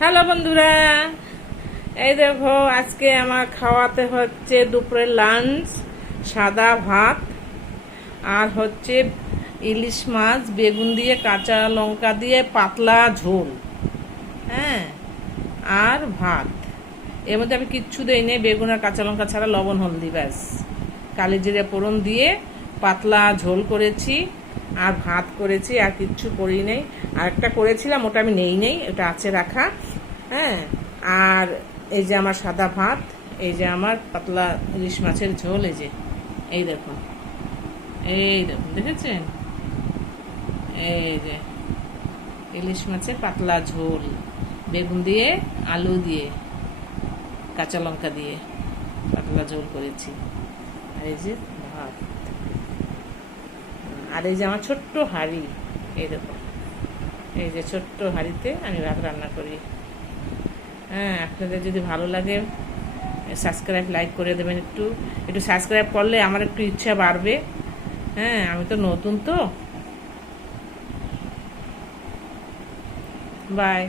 Hello বন্ধুরা, এই দেখো আজকে আমার খাওয়াতে হচ্ছে দুপুরের লাঞ্চ সাদা ভাত আর হচ্ছে ইলিশ মাছ বেগুন দিয়ে কাঁচা লঙ্কা দিয়ে পাতলা ঝোল। হ্যাঁ, আর ভাত। এর মধ্যে আমি কিচ্ছু দেই নেই, বেগুন আর কাঁচা লঙ্কা ছাড়া, লবণ হলদি ব্যাস। কালি জিরে ফোড়ন দিয়ে পাতলা ঝোল করেছি আর ভাত করেছি, আর কিচ্ছু করি নেই। আর একটা করেছিলাম, ওটা আমি নেই, ওটা আছে রাখা। হ্যাঁ, আর এই যে আমার সাদা ভাত, এই যে আমার পাতলা ইলিশ মাছের ঝোল, এই দেখুন, দেখেছেন? এই যে ইলিশ মাছের পাতলা ঝোল, বেগুন দিয়ে আলু দিয়ে কাঁচা লঙ্কা দিয়ে পাতলা ঝোল করেছি। আর এই যে ভাত, আর এই যে আমার ছোট্ট হাঁড়ি, এই দেখো, এই যে ছোট্ট হাঁড়িতে আমি ভাত রান্না করি। হ্যাঁ, আপনাদের যদি ভালো লাগে সাবস্ক্রাইব লাইক করে দেবেন। একটু একটু সাবস্ক্রাইব করলে আমার একটু ইচ্ছা বাড়বে। হ্যাঁ, আমি তো নতুন তো। বাই।